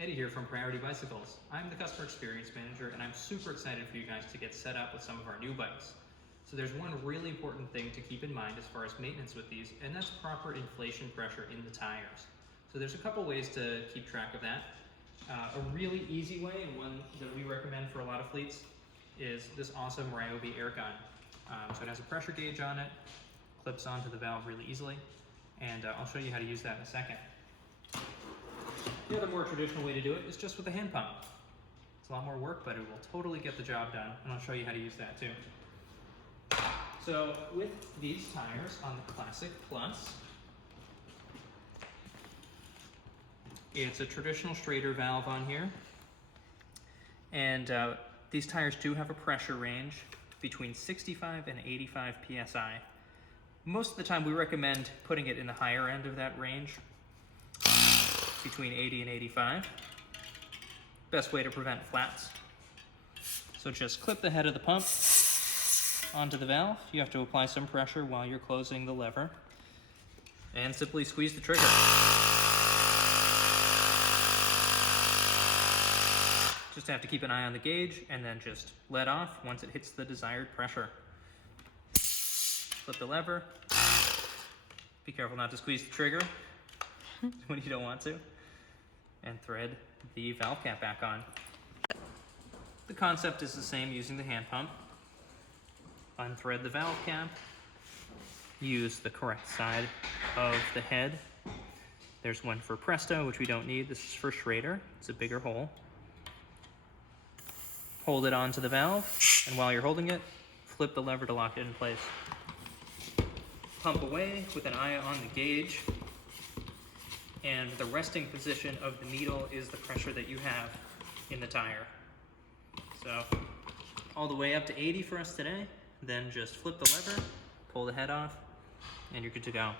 Eddie here from Priority Bicycles. I'm the customer experience manager and I'm super excited for you guys to get set up with some of our new bikes. So there's one really important thing to keep in mind as far as maintenance with these, and that's proper inflation pressure in the tires. So there's a couple ways to keep track of that. A really easy way, and one that we recommend for a lot of fleets, is this awesome RYOBI air gun. So it has a pressure gauge on it, clips onto the valve really easily, and I'll show you how to use that in a second. The other more traditional way to do it is just with a hand pump. It's a lot more work, but it will totally get the job done, and I'll show you how to use that too. So with these tires on the Classic Plus, it's a traditional SCHRADER valve on here, and these tires do have a pressure range between 65 and 85 psi. Most of the time we recommend putting it in the higher end of that range, between 80 and 85. Best way to prevent flats. So just clip the head of the pump onto the valve. You have to apply some pressure while you're closing the lever, and simply squeeze the trigger. Just have to keep an eye on the gauge and then just let off once it hits the desired pressure. Flip the lever. Be careful not to squeeze the trigger when you don't want to. And thread the valve cap back on. The concept is the same using the hand pump. Unthread the valve cap. Use the correct side of the head. There's one for Presto, which we don't need. This is for SCHRADER. It's a bigger hole. Hold it onto the valve, and while you're holding it, flip the lever to lock it in place. Pump away with an eye on the gauge, and the resting position of the needle is the pressure that you have in the tire. So all the way up to 80 for us today, then just flip the lever, pull the head off, and you're good to go.